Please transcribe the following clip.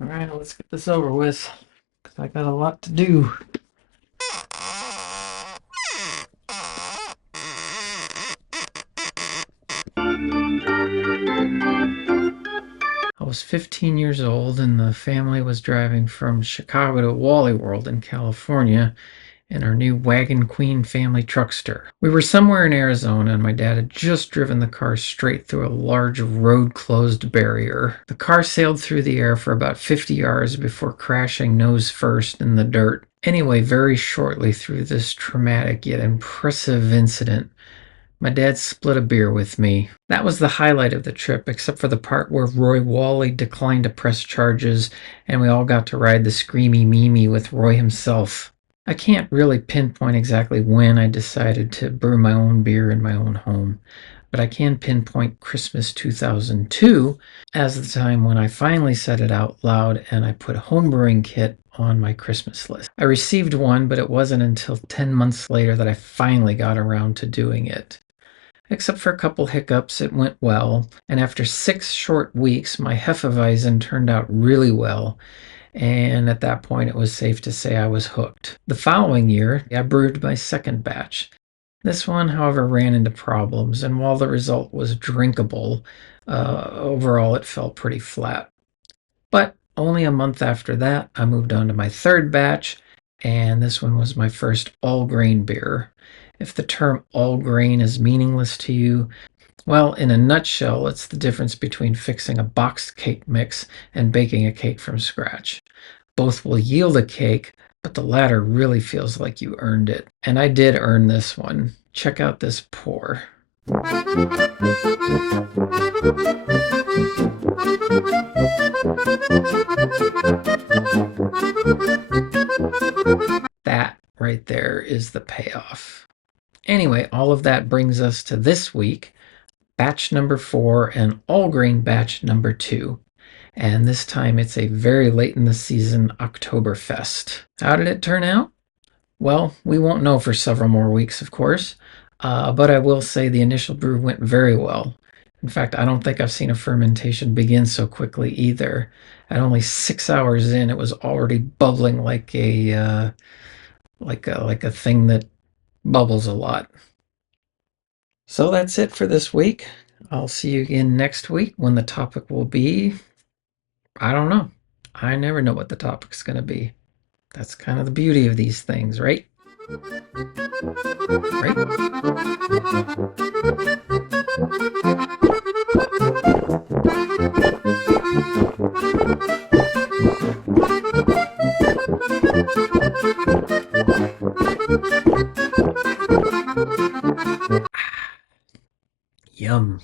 All right, let's get this over with because I got a lot to do. I was 15 years old and the family was driving from Chicago to Wally World in California in our new Wagon Queen family truckster. We were somewhere in Arizona and my dad had just driven the car straight through a large road-closed barrier. The car sailed through the air for about 50 yards before crashing nose first in the dirt. Anyway, very shortly through this traumatic yet impressive incident, my dad split a beer with me. That was the highlight of the trip, except for the part where Roy Wally declined to press charges and we all got to ride the Screamy Mimi with Roy himself. I can't really pinpoint exactly when I decided to brew my own beer in my own home, but I can pinpoint Christmas 2002 as the time when I finally said it out loud and I put a homebrewing kit on my Christmas list. I received one, but it wasn't until 10 months later that I finally got around to doing it. Except for a couple hiccups, it went well, and after 6 short weeks, my Hefeweizen turned out really well, and at that point it was safe to say I was hooked. The following year, I brewed my second batch. This one, however, ran into problems, and while the result was drinkable, overall it fell pretty flat. But only a month after that, I moved on to my third batch, and this one was my first all-grain beer. If the term all grain is meaningless to you, well, in a nutshell, it's the difference between fixing a boxed cake mix and baking a cake from scratch. Both will yield a cake, but the latter really feels like you earned it. And I did earn this one. Check out this pour. That right there is the payoff. Anyway, all of that brings us to this week, batch number 4 and all grain batch number 2. And this time it's a very late in the season Oktoberfest. How did it turn out? Well, we won't know for several more weeks, of course, but I will say the initial brew went very well. In fact, I don't think I've seen a fermentation begin so quickly either. At only 6 hours in, it was already bubbling like a thing that bubbles a lot. So that's it for this week. I'll see you again next week when the topic will be, I don't know. I never know what the topic's going to be. That's kind of the beauty of these things, right? Yum.